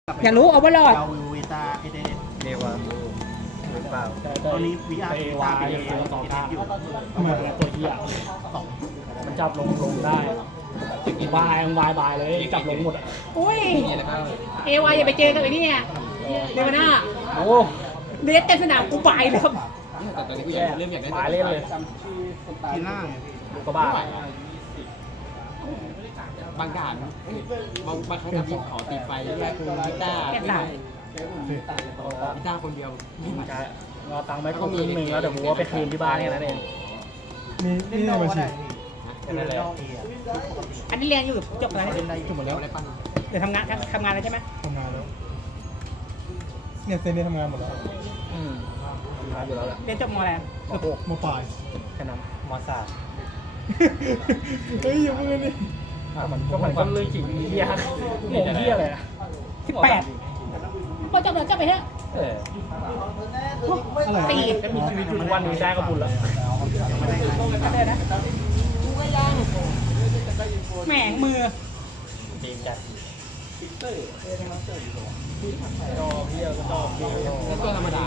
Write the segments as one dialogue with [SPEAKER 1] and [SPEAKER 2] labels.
[SPEAKER 1] อยากรู้เอาว่าหลอด
[SPEAKER 2] เราวีตาเอเดน
[SPEAKER 3] เรวาบูหรือเปล่า
[SPEAKER 2] ตอนนี้วีอาร์
[SPEAKER 4] เอ
[SPEAKER 2] วี
[SPEAKER 4] วา
[SPEAKER 2] ตาเป็น
[SPEAKER 4] เอ
[SPEAKER 2] เอเด
[SPEAKER 4] วาต่อท่า
[SPEAKER 2] อยู่
[SPEAKER 4] ทำไมตัวเหี้ยมันจับลงได้บายเลยจับลงหมดอ่ะ
[SPEAKER 1] อุ้ย
[SPEAKER 3] แล้วก็
[SPEAKER 1] เอวาอย่าไปเจอกันเลยนี่เนี่ยเดวาน่า
[SPEAKER 4] โอ้
[SPEAKER 1] เลสเต็มสนามกูไปเลยครับ
[SPEAKER 3] แต่ตอนนี้กูเริ่มอยากได้
[SPEAKER 4] หมายเล่นเลย
[SPEAKER 2] ทีล่าง
[SPEAKER 4] ลูกกระบ้า
[SPEAKER 3] บางการบางครั้งกับขอตีไฟแยกกีตาร์กีตาร์คนเดียว
[SPEAKER 4] ใช่เราตังค์ไม่ครบครึ่งหนึ่งแล้วเดี๋ยวกูว่าไปคืนที่บ้านแค่นั้นเอง
[SPEAKER 2] นี่ในบัญชี
[SPEAKER 4] นั่นแหละ
[SPEAKER 1] อันนี้เรียนอยู่จบแล้ว
[SPEAKER 2] เป็นไรจบหมดแล้ว
[SPEAKER 3] ได้ปั้น
[SPEAKER 1] เดี๋ยวทำงานแล้วใช่ไหม
[SPEAKER 2] ทำงานแล้วเนี่ยเซนได้ทำงานหมดแล้ว
[SPEAKER 4] มาอยู่แล้วแหละ
[SPEAKER 1] เรียนจบมอะไร
[SPEAKER 4] โอ้โห
[SPEAKER 2] มาปลาย
[SPEAKER 4] แค่นั้นมอสา
[SPEAKER 2] เฮ้ยอย่าเพิ่งนี่
[SPEAKER 4] มันก็เรื่องจริงเหี้ยโง่เหี้ยเลย
[SPEAKER 1] 18พอจบแล้วจบไปเถอะ
[SPEAKER 2] อะไร
[SPEAKER 1] ตี
[SPEAKER 4] จะมีชีวิตอยู่ทุกวันนี้ได้ก็บุญแล้ว
[SPEAKER 1] ได้นะแหม่งมือ
[SPEAKER 4] ดีจัดจอเหี้ยก็จอเหี้ย
[SPEAKER 3] แล้วก็ธรรมดา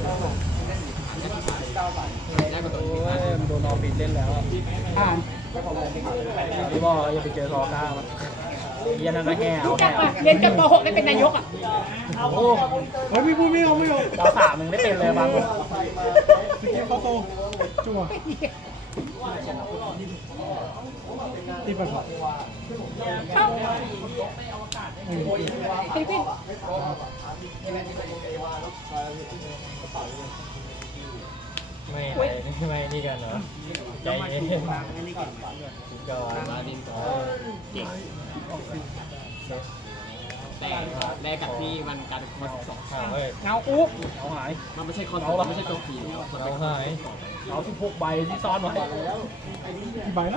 [SPEAKER 3] ได้กว่าตัว
[SPEAKER 4] โอ้ยมันโดนออฟฟิศเล่นแล้ว
[SPEAKER 1] ผ่าน
[SPEAKER 4] พี่บอกอย่าไปเจอซอก้ามันเหี้ยนั่นก็แห่
[SPEAKER 1] รู้
[SPEAKER 4] เอา
[SPEAKER 1] จั
[SPEAKER 4] แห่
[SPEAKER 1] กป่ะเรียนจบม6ได้เป็นนายกอ่ะ
[SPEAKER 4] โอ้
[SPEAKER 2] เฮ้ยไม่พูดไม่เอาไม่เอา
[SPEAKER 4] ดาวสามมึงไม่เป็นเลยบางคน
[SPEAKER 2] สเกมเขาโตจั่วตีไปก่อน
[SPEAKER 1] เข้า
[SPEAKER 2] ไม่
[SPEAKER 1] ตีพิน
[SPEAKER 4] ไม่นี่กันเหรอใจเย็นก่อนมาดินก่อนเก่ง
[SPEAKER 3] แต่แลกกับที่มันการคอสอง
[SPEAKER 4] เฮ้ย
[SPEAKER 1] เงาอุ๊บ
[SPEAKER 4] เอาหาย
[SPEAKER 3] มันไม่ใช่คอนมันไม่ใช่ตัวผีแล้วมัน
[SPEAKER 4] เอา
[SPEAKER 3] เป็น
[SPEAKER 4] หายเอา16ใบที่ซ่อนไว้
[SPEAKER 2] กี่ใบนะ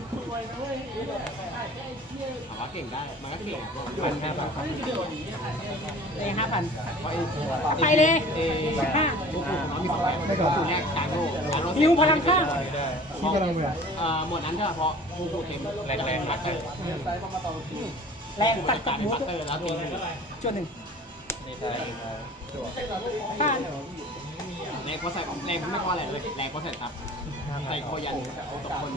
[SPEAKER 3] ถามว่าเก่งได้มันก็เก่ง
[SPEAKER 4] พันห้าพัน
[SPEAKER 1] เลย5,000
[SPEAKER 3] เพราะ
[SPEAKER 1] ไปเลย
[SPEAKER 3] ลูกน้องมี2ใบตัวแรกกลางโลก
[SPEAKER 1] นิ้วพลังข้าง
[SPEAKER 4] ได้
[SPEAKER 2] ที่กำลังแหวน
[SPEAKER 3] หมดนั้นก็เพราะลูกเต็มแรงๆบัตเตอร์
[SPEAKER 1] แรงตัด
[SPEAKER 3] ตั
[SPEAKER 1] ตั
[SPEAKER 3] ด
[SPEAKER 1] ดมู
[SPEAKER 3] บัตเตอร์แล้วตี
[SPEAKER 1] จนหนึ่ง
[SPEAKER 4] นี่ได้จั่ว
[SPEAKER 1] ผ่าน
[SPEAKER 3] แรงเพราะใส่แรงไม่พออะไรเลยแรงเพราะใส่ซับใส่โคยันตกคน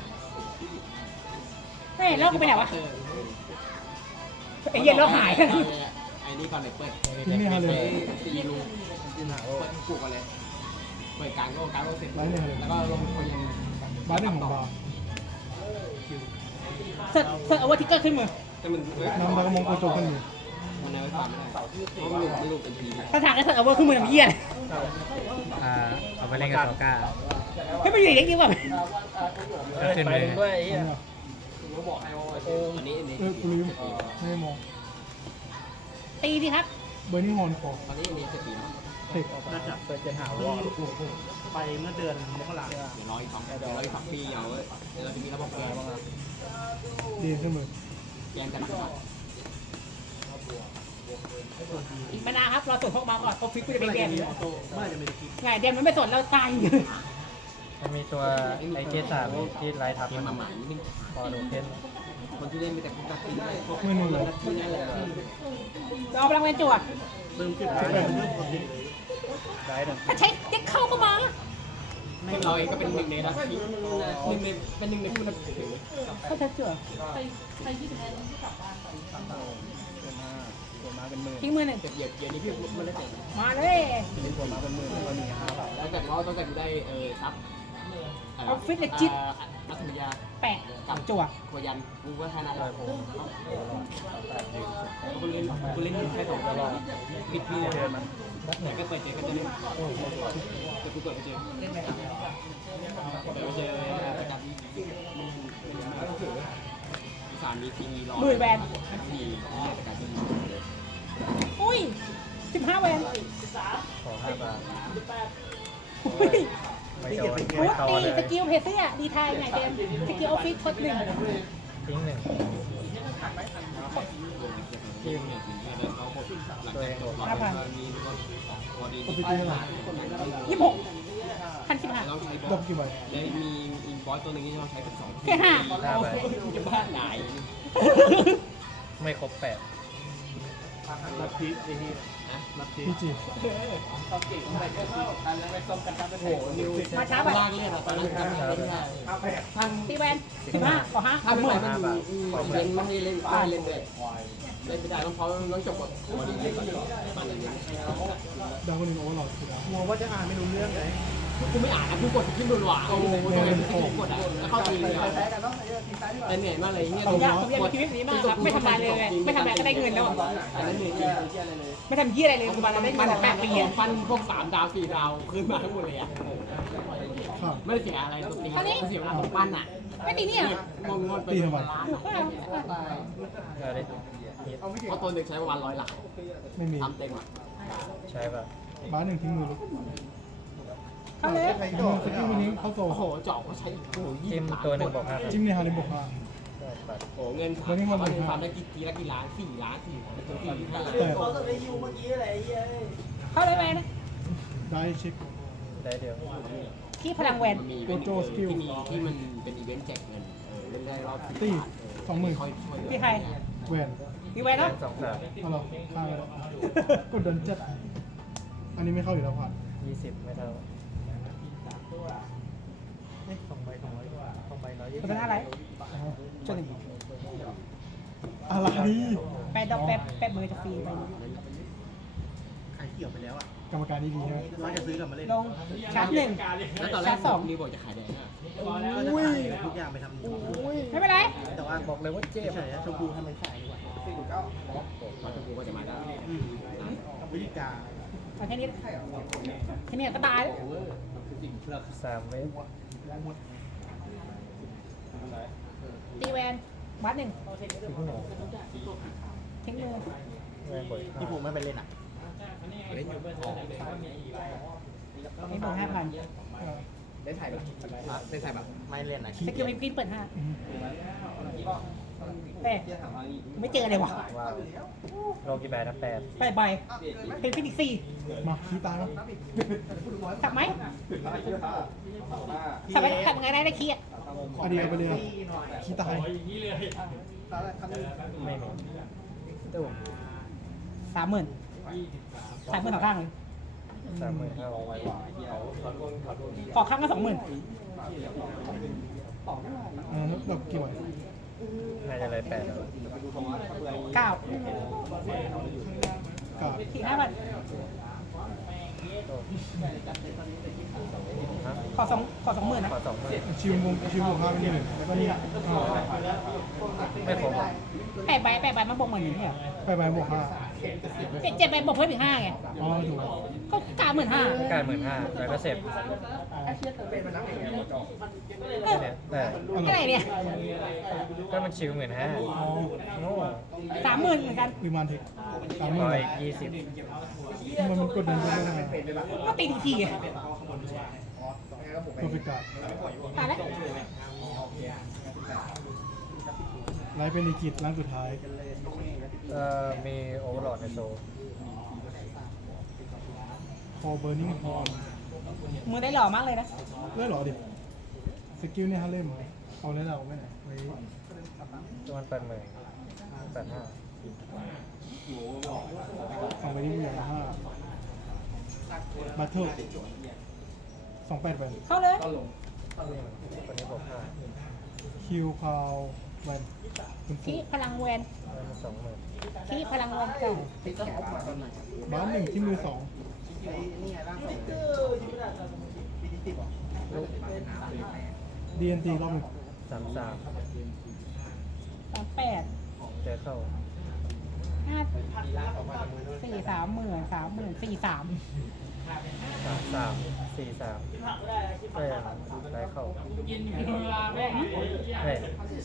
[SPEAKER 1] เฮ้ยแล้วกูไปไหนวะไอ้เหี้ย็นแล้วหาย
[SPEAKER 3] ไอ้นี่ก่อนเลยเปิด
[SPEAKER 2] ที่นี่ฮะเลย
[SPEAKER 3] ตีลูกเปิดปลูกกันเลยเปิดกลางโลกเสร็จแล้วก็ลงโคยัน
[SPEAKER 2] บ้านหนึ่งของบาร์
[SPEAKER 1] เสิร์ฟเอาวัตทิกเกอร์ขึ้นมือ
[SPEAKER 3] แต่มัน
[SPEAKER 2] นำตะกมงโกโจกันอยู่
[SPEAKER 3] มันเอาไว้ฟังไม่ได้เพราะมันไม่รู้เป็นพี
[SPEAKER 1] ถ้าถามก็เสิร์ฟเอาวัตขึ้นมือทำเหี้ย
[SPEAKER 3] เอาไปเล่นกับโซก้า
[SPEAKER 1] ให้มันอยู่อย่างนี้ป่ะ
[SPEAKER 4] ขึ้นไปด้วยไอ้เหี้ย
[SPEAKER 3] อันนี้
[SPEAKER 2] กูลืมไม่มอง
[SPEAKER 1] ตีดิครับ
[SPEAKER 2] เบอร์นี่ฮอนคอ
[SPEAKER 3] ตอนนี้อันนี้จะตีมั้ง
[SPEAKER 2] เทค
[SPEAKER 4] น่าจะเปิดเจนหาวอล
[SPEAKER 2] ไปเมื่อเดือนมกรา
[SPEAKER 3] เดี๋ยวรออีก2 ปีเอาเว้ยเดี๋ยวเราจะมีระบบแกนบ้าง
[SPEAKER 2] ดีขึ้นมือ
[SPEAKER 3] แกนจะหนักกว่า
[SPEAKER 1] อีกมานานครับรอส่งพวกมาก่อนพวกฟิกกูจะไปแกม
[SPEAKER 2] เมื่อจะมีตะกี้
[SPEAKER 1] ไงเดมมันไม่สนเราตายอยู่
[SPEAKER 4] มันมีตัวไอเกสามที่ไลท์ทับ
[SPEAKER 3] เกมมาหมายนิด
[SPEAKER 4] พอโดนเทน
[SPEAKER 3] คนที่เล่นมีแต่พวกกัดทีพวก
[SPEAKER 2] ไม่หนึ่งเลย
[SPEAKER 3] กัดทีนั่นแหละ
[SPEAKER 1] เราเอาพลังงานจั่ว
[SPEAKER 2] เริ่มขึ้นไปเป็นเรื่องปกติ
[SPEAKER 4] ได้หนึ่ง
[SPEAKER 1] ถ้าใช้เด็กเข้าก็มา
[SPEAKER 3] เราเองก็เป็นหนึ่งในนะเป็นหนึ่งในผู้นับถือ
[SPEAKER 1] เขาจะจั่ว
[SPEAKER 4] ตัวมาเป็นหมื่น
[SPEAKER 1] ทิ้งมือหนึ่ง
[SPEAKER 3] เดี๋ยวนี้พี่มันได้แต่
[SPEAKER 1] มาเลย
[SPEAKER 4] เป็นตัวมาเป็นหมื่นก็มี5บาท
[SPEAKER 3] แล้วแต่ว่าตั้งแต่กูได้ซับนัทยา
[SPEAKER 1] แปะจั่ว
[SPEAKER 3] โคยันกูก็แค่นั้น
[SPEAKER 4] ได้ผม
[SPEAKER 3] กูเล่นแค่2ตลอดปิดพี่เลย
[SPEAKER 4] เดือนมัน
[SPEAKER 3] แต่ก็เปิดเจอก็จะเล่นแต่กูเปิดไปเจอสกัดสามมีทีรอทีสกัดที
[SPEAKER 1] อุ้ย15 แวน
[SPEAKER 4] ขอ5 บาท
[SPEAKER 1] อุ้ย
[SPEAKER 4] ไม่โดน
[SPEAKER 1] โอ้
[SPEAKER 4] ไม่เข้า
[SPEAKER 1] ตี
[SPEAKER 4] เลย
[SPEAKER 1] สกิลเพเซียดีไทยไงเดมสกิลออฟฟิศทดหนึ่ง
[SPEAKER 4] ทิ้งหนึ่งทีมตัวเองโดน
[SPEAKER 1] 26,015
[SPEAKER 3] เราใช้
[SPEAKER 2] ดับกี่ใบ
[SPEAKER 3] แล้วมีอินบอสตัวหนึ่งที่เราใช้เป็น2
[SPEAKER 1] แค่5
[SPEAKER 3] จะบ้าหงาย
[SPEAKER 4] ไม่ครบ8 ลัทธิไอ้นี่ลัทธิ
[SPEAKER 2] พี่จี
[SPEAKER 3] โอ้โหนิวลากเลือดอะตอนนั้นจำไม่ได้ท่าน
[SPEAKER 1] ตีแวน15ขอ5
[SPEAKER 3] ถ้าไม่ไปมันมีเย็นไม่ให้เล่นไม่ให้เล่นด้วยเล่นไม่ได้ต้องเพราะต้องจบหมดวันนี้เล่นมันอะไรเงี้ย
[SPEAKER 2] ดาวนินโอเวอร์ลอดคือดาว
[SPEAKER 4] มองว่าจะอ่านไม่รู้เรื่องเลย
[SPEAKER 3] กูไม่อ่านนะกูกดขึ้นบนหวาโอ้โหตรงไหนกูกดอ่ะแล้วเข้าตีเลยแต่เหนื่อยมากเลยเนี่ย
[SPEAKER 1] ผมอยากมีชีวิตนี้มากครับไม่ทำงานเลยไม่ทำงานก็ได้เงินแล้ว
[SPEAKER 3] อันนั้นเหนื่อยจริงอะไรเลย
[SPEAKER 1] ไม่ทำยี่อะไรเลยคือมันได้เงิน8 ปี
[SPEAKER 3] ปั้นพวก3 ดาว 4 ดาวขึ้นมาทั้งหมดเลยอ่ะ
[SPEAKER 2] ครับ
[SPEAKER 3] ไม่ได้เสียอะไรตัวตีเสียเวลาตรงปั้นอ่ะ
[SPEAKER 1] ไม่ตีเนี่ย
[SPEAKER 3] งอนไปเพราะตัวหนึ่งใช้ประมาณ100 หลัก
[SPEAKER 2] ไม่มี
[SPEAKER 3] ทำเต็มอ่ะ
[SPEAKER 5] ใช่ป่ะ
[SPEAKER 2] บ้านหนึ่งทิ้งมือลุก
[SPEAKER 1] เข้าเลย
[SPEAKER 2] มือสกิลมือนี้เข้าโซ่
[SPEAKER 3] โอ้โหเจาะเขาใช้โอ้โห
[SPEAKER 5] จิ้มตัวหนึ่งบอก5
[SPEAKER 2] จิ้มในฮาริมบกมา
[SPEAKER 3] โอ้เงินฟาร์มได้กี่ละกี่ล้าน4 ล้าน4 ล้านตัว4 ล้าน
[SPEAKER 2] แต่
[SPEAKER 1] เข้าเลยแวน
[SPEAKER 2] ได้เช็ค
[SPEAKER 5] ได้เดียว
[SPEAKER 1] ที่พลังแวน
[SPEAKER 3] มันมีที่มันเป็นอีเวนต์แจกเงินเล่นได้รอบ
[SPEAKER 2] ตี20,000
[SPEAKER 1] ที่ใคร
[SPEAKER 2] แหวน
[SPEAKER 1] ตีแวนเนาะ
[SPEAKER 5] 2 3
[SPEAKER 2] เอาหรอข้างเลยกดดันจัดอันนี้ไม่เข้าอยู่แล้วผ่าน
[SPEAKER 5] 20ไม่เท่า2 ใบ
[SPEAKER 1] เป็นอะไรจน
[SPEAKER 2] อะไร
[SPEAKER 1] แปดดอกแปดมือจะฟรีไป
[SPEAKER 4] ขายเกี่ยวไปแล้วอ่ะ
[SPEAKER 2] กรรมการดีๆนะ
[SPEAKER 4] ว่าจะซื้อกลับมาเล่น
[SPEAKER 1] ลงชาร์จ1
[SPEAKER 3] แล้วตอนแร
[SPEAKER 1] ชาก ร์จ2
[SPEAKER 3] รีบอกจะขายแดง
[SPEAKER 4] ก็จะขายทุกอย่างไปทำนี้
[SPEAKER 1] ไม่เป็นไร
[SPEAKER 4] แต่ว่า
[SPEAKER 5] บอกเลยว่าเจ็บ
[SPEAKER 4] เฉยๆชมพูทำไมขายดีกว่า
[SPEAKER 3] มาชมพูก็จะมาได้
[SPEAKER 4] วิธีการ
[SPEAKER 1] เอาแค่นี้แค่นี้ก็ตายแล้ว
[SPEAKER 5] 3 เมตร
[SPEAKER 1] ตีแวนบัต1
[SPEAKER 5] ทิ้งหัว
[SPEAKER 1] ทิ้งมือ
[SPEAKER 5] แรงกด
[SPEAKER 4] ที่ผมไม่ไปเล่นอ่ะ
[SPEAKER 3] เล่นอยู่
[SPEAKER 1] ไม่เปิด5,000
[SPEAKER 3] เล่นถ่ายแบบเล่นถ่ายแบบ
[SPEAKER 4] ไม่เล่นอ่ะ
[SPEAKER 1] สกิลไม่กินเปิด5แต่ไม่เจอเลยว่ะ
[SPEAKER 5] ว้าวโลกี่ใบนะ8
[SPEAKER 1] 8 ใบเป็นฟินิกซี่
[SPEAKER 2] มาขี้ตายแล้ว
[SPEAKER 1] สับไหมสับไปทำไงได้คีย์
[SPEAKER 2] อันเดียวไปเลยขี้ตาย
[SPEAKER 5] ไม่มีตู้
[SPEAKER 1] 30,000 30,000 ต่อข้างเลย
[SPEAKER 5] 30,000เท่า
[SPEAKER 1] ขอข้างก็20,000
[SPEAKER 2] แบบกี่วัน
[SPEAKER 5] น่าจะเลย8แล้ว
[SPEAKER 1] 9
[SPEAKER 2] กับ
[SPEAKER 1] ที่5,000
[SPEAKER 5] ฮะ
[SPEAKER 1] ขอ20,000นะ
[SPEAKER 5] ขอ20,000
[SPEAKER 2] ชิววง5เป็น1แล้วก็นี่
[SPEAKER 5] ไม่ครบ
[SPEAKER 1] 8 ใบมันบวก10,000เนี่ย
[SPEAKER 2] ไปบวก5
[SPEAKER 1] 7 ใบบวกเพิ่มอีก5ไง
[SPEAKER 2] อ๋อถูก
[SPEAKER 1] ก็กา15,000
[SPEAKER 5] การ15,000แล้วก็เสพเนี่ยแต่
[SPEAKER 1] อะไรเนี่ย
[SPEAKER 5] ก็มันชิว15,000
[SPEAKER 2] อ๋อ
[SPEAKER 5] โง่
[SPEAKER 1] 30,000เหมือนกัน
[SPEAKER 2] วิมานเทค
[SPEAKER 5] ขอ
[SPEAKER 2] 30,000
[SPEAKER 5] อีก20
[SPEAKER 2] มันกดดันได้ยังไง
[SPEAKER 1] ก็ตีทีไง
[SPEAKER 2] เพอร์เฟกต์การ์ด
[SPEAKER 1] ตายแล้ว
[SPEAKER 2] ไลฟ์เป็นลิกิตร่างสุดท้าย
[SPEAKER 5] มีโอเวอร์โหลดในโซ
[SPEAKER 2] คอเบอร์นิ่งฮอร์
[SPEAKER 1] มือได้หล่อมากเลยนะ
[SPEAKER 2] ได้หรอดิสกิลเนี่ยฮาเล่มเอาแล้วเราไม่ไหนไว้
[SPEAKER 5] ตัวมัน80,000 85
[SPEAKER 2] เอาไว้ที่มืออย่าง5บัตเทิล28แวน
[SPEAKER 1] เข้าเลย
[SPEAKER 5] คนนี้บอก5
[SPEAKER 2] คิวพาวแวนคุณ
[SPEAKER 1] ที่
[SPEAKER 2] ฟู
[SPEAKER 1] พลังแวน
[SPEAKER 5] แล้วมัน20,000
[SPEAKER 1] ที่พลังแวนเก่า
[SPEAKER 2] บ้าน1ที่มือ2 DNT รอบหนึ่ง
[SPEAKER 5] 33
[SPEAKER 1] 38
[SPEAKER 5] เจอเข้า
[SPEAKER 1] 5 4 30,000 43,000 43
[SPEAKER 5] 33 43ก็ยังได้เข้าเฮ้ย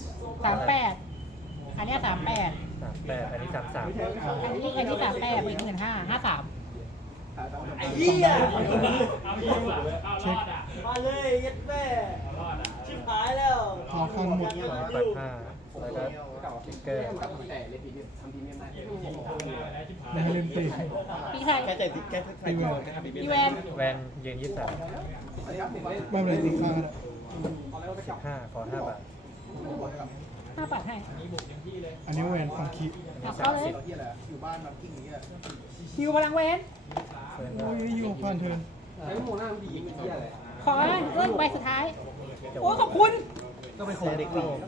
[SPEAKER 1] 38อันเนี้ย38
[SPEAKER 5] 38อันนี้33
[SPEAKER 1] อันนี้38เป็น15,000 53
[SPEAKER 2] เช็ค
[SPEAKER 6] มาเลยยัดแม่ชิบหายแล้ว
[SPEAKER 2] พาวข้างหมด
[SPEAKER 5] ปัด5แล้วก็สติ๊กเกอร์
[SPEAKER 3] แต่เล่นพรีเมียมทำพรีเมียมได้
[SPEAKER 2] ไม่ให้เล่นตี
[SPEAKER 1] พี่ใคร
[SPEAKER 4] แกแต่แก
[SPEAKER 2] ตีแวน
[SPEAKER 1] พี่แวน
[SPEAKER 5] แวนยืน23
[SPEAKER 2] ไม่เป็นไรตีข้าง
[SPEAKER 5] 15ขอ5 บาท
[SPEAKER 1] 5 บาทให้
[SPEAKER 2] อันนี้เวนฟังคิ
[SPEAKER 1] เอาเข้าเลยฮิวพลังเวน
[SPEAKER 2] โอ้ยอยู่ผ่านเทิร์น
[SPEAKER 1] ขอเริ่มใบสุดท้าย โอ้ขอบคุณ
[SPEAKER 5] ก็ไปโคเด็กโลก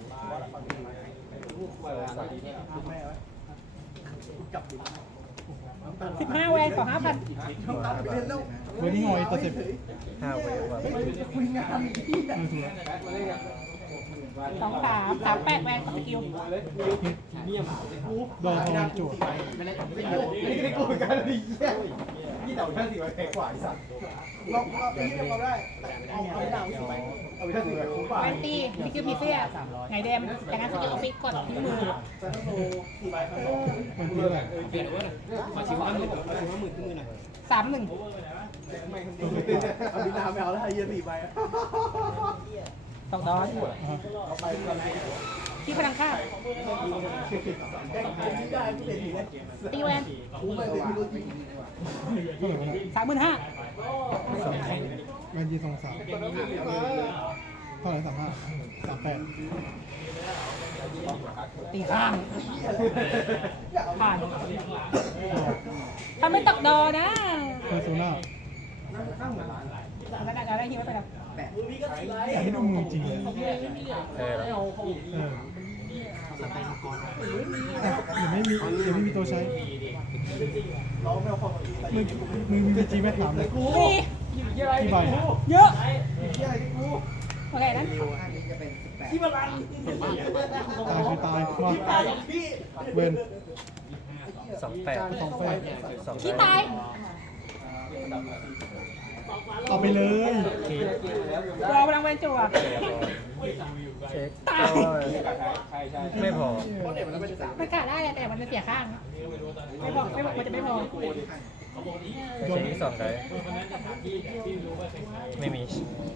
[SPEAKER 1] 15 แวนขอ 5,000
[SPEAKER 2] เวนนี่งอยตัว10
[SPEAKER 5] 5 เวฟว่ะ
[SPEAKER 2] ถูกแล้ว
[SPEAKER 1] 2 3 3 8 แวนขอสกิล
[SPEAKER 2] โดนทอนโจทย์
[SPEAKER 3] ไม่กูกันดินี่เต่าแค่4 ใบแพงกว่าไอ้สัตว์ลองเอาที่เราได้เอาไปดาว4 ใบเอาไปแค่4 ใบคุ้มกว่า
[SPEAKER 1] แวนตีสกิลผีเสื้อไงเดมจากนั้นสกิลออฟฟิศกดทิ้งมือ
[SPEAKER 2] มันคืออะไร
[SPEAKER 3] เปลี่ยนว่าขอชิม50,000ขอชิม50,000ขึ้นมือหน่อย
[SPEAKER 1] 3-1
[SPEAKER 3] เอาดินาไม่เอาแล้วให้เยอะ4 ใบ
[SPEAKER 1] ตกดอนที่พลังค่าตีแวน
[SPEAKER 2] เท่าไหร่วะเนี่ย
[SPEAKER 1] 35,000
[SPEAKER 2] แวนยี23เท่าไหร่38
[SPEAKER 1] ตีข้างผ่านถ้าไม่ตกดอนะ
[SPEAKER 2] เพอร์โซน่า
[SPEAKER 1] แล้วก็ได้ฮิวไปแล้ว
[SPEAKER 2] อยากให้ดูมือจริงเลย
[SPEAKER 5] เออแล้ว
[SPEAKER 2] ยังไม่มีตัวใช้มือมีจีแม่ถามเลย
[SPEAKER 1] นี่
[SPEAKER 2] กี่ใบ
[SPEAKER 1] เยอะโอเคนั้น
[SPEAKER 6] ที่พลัง
[SPEAKER 2] ตายคือตายมาเวน
[SPEAKER 5] 28 2
[SPEAKER 1] ที่ตาย
[SPEAKER 2] เอาไปเลย
[SPEAKER 1] รอพลังเวนจั่ว
[SPEAKER 5] เช็ค
[SPEAKER 1] ตาย
[SPEAKER 5] ไม่พอ
[SPEAKER 1] มันขาดได้แต่มันจะเสียข้างไม่บอกมันจะไม่พอ
[SPEAKER 5] ใช้นี้2 ได้ไม่มี